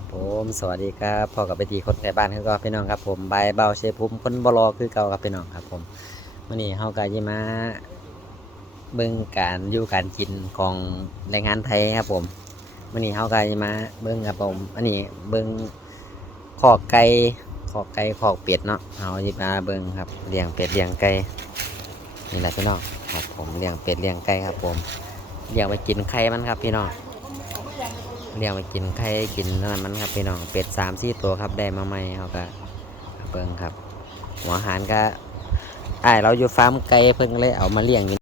ครับผมสวัสดีครับพ่อกับไปทีคนในบ้านคือก็พี่น้องครับผมใบเบาเชฟภูมิคนบรอคือเก่าครับพี่น้องครับผมวันนี้เฮาก็ยิมาเบิ่งการอยู่การกินของแรงงานไทยครับผมวันนี้เฮาก็ยิมาเบิ่งครับผมอันนี้เบิ่งขอกไก่ขอกไก่ขอกเป็ดเนาะเฮายิมาเบิ่งครับเลี้ยงเป็ดเลี้ยงไก่นี่แหละพี่น้องครับผมเลี้ยงเป็ดเลี้ยงไก่ครับผมเลี้ยงไปกินไข่มันครับพี่น้อง เลี้ยงไปกินไข่กินนั่นมันครับพี่น้องเป็ดสามสี่ตัวครับได้มาใหม่เขาก็เบิ่งครับ หัวหารก็ไอ้เราอยู่ฟาร์มไก่เพิ่งเลยเอามาเลี้ยงอยู่